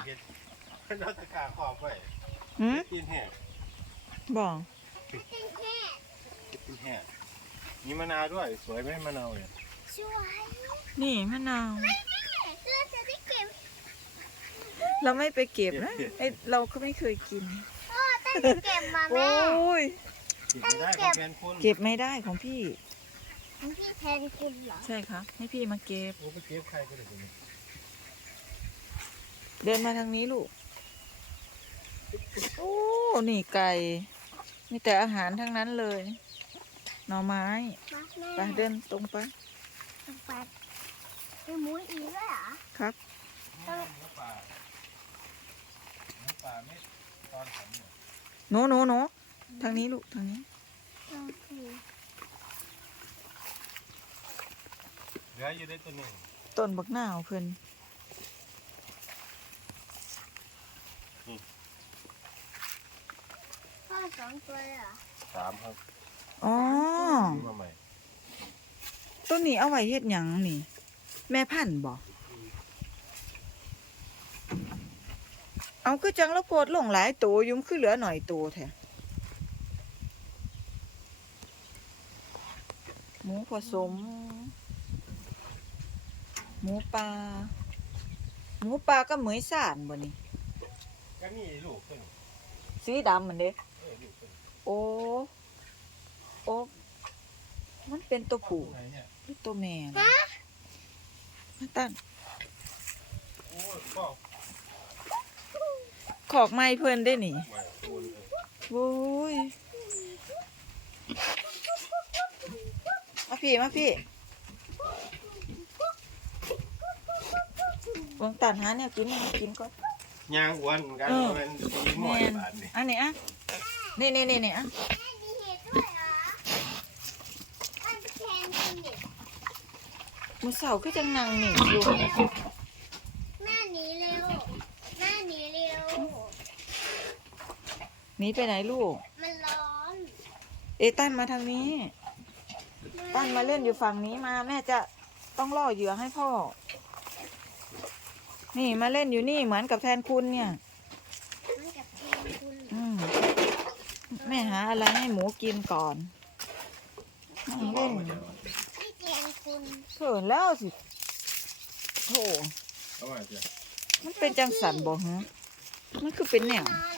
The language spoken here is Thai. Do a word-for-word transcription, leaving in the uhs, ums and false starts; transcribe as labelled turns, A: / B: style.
A: เห็ดเราตะกาขอบไป
B: หืม
A: กินแห่
B: บอก
A: กินแห่มีมะนาวด้วยสวยไหมมะนาวเนี่ย
C: สวย
B: นี่มะนาว
C: ไม่ได้เราจะได้เก็บ
B: เราไม่ไปเก็บนะไอเราก็ไม่เคยกิน
C: พ่อตั้งแต่เก็บมา
B: โอ
C: แม่
B: ้ย
A: กินไม่ได้ของแฟนคุณ
B: เก็บไม่ได้ของพี่
C: ของพี่แทนคุณเหรอ
B: ใช่ครับให้พี่มาเก็บ
A: โอ้ไปเก็บใครก็ได้คนนี้
B: เดินมาทางนี้ลูก โอ้ นี่ไก่ มีแต่อาหารทั้งนั้นเลย หน่อไม้
C: มาแม่
B: ไปเดินตรงไป
C: ลงไปมีหมูอีกด้วยเหรอ
B: ครับ
A: เนื้อปลาเนื้อปลาไม่ตอนผมเนี่ย
B: โนโนโนทางนี้ลูก ทางนี้
C: โอเค
A: เหลืออยู่ได้ตัวหนึ่ง
B: ต้นบักหน้าวเพิ่น
C: พ่อสองตัวเลยเหรอ
A: สามครับ
B: อ๋อ
A: ซื้อมาใหม่
B: ต้นนี้เอาไว้เฮ็ดหยังนี่ แม่พันธุ์บ่เอาคือจังแล้วโพดลงหลายตัวอยุ่มคือเหลือหน่อยตัวแท้หมูผสม หมูปลา หมูปลาก็เหมือยสานบ่นี่
A: ก็นี่ลูกขึ้น
B: สีดำเหมือนเด้
A: เออลูกขึ้น
B: โอ้ โอ้ มันเป็นตัวผู้
A: ไหนเนี่ย
B: หรือตัวแม่นะมาตั้ง
A: โอ้ยก็
B: ขอกไม้เพิ่นได้นี่
A: ใหม่คูณเลย
B: โอ้ย มาพี่ มาพี่วงตัดหาเนี่ยกินเนี่ยกินก่อน
A: ยางอ้วนกัน
B: เออ
A: มันมีหมอยบาทนี่
B: อันนี้อ่ะ นี่นี่นี่นี่อ่ะ
C: แม่มีเห็ดด้วยเหรออันแทนคุณเนี่ย
B: มือเสาก็จังนังนี่อยู่
C: แม่หนีเร็วแม่หนีเร็ว
B: หนีไปไหนลูก
C: มันร้อน
B: เอตันมาทางนี้ ตั้นมาเล่นอยู่ฝั่งนี้มา แม่จะต้องล่อเหยื่อให้พ่อ นี่มาเล่นอยู่นี่เหมือนกับแทนคุณเนี่ย
C: มันกับแทนคุณ
B: อืมแม่หาอะไรให้หมูกินก่อนนั่งเล่น
C: ที่แทนคุณ
B: เขินแล้วสิโถ
A: เอาไว้เถอะ
B: มันเป็นจังสันบอกฮะมันคือเป็นแนว
C: นอน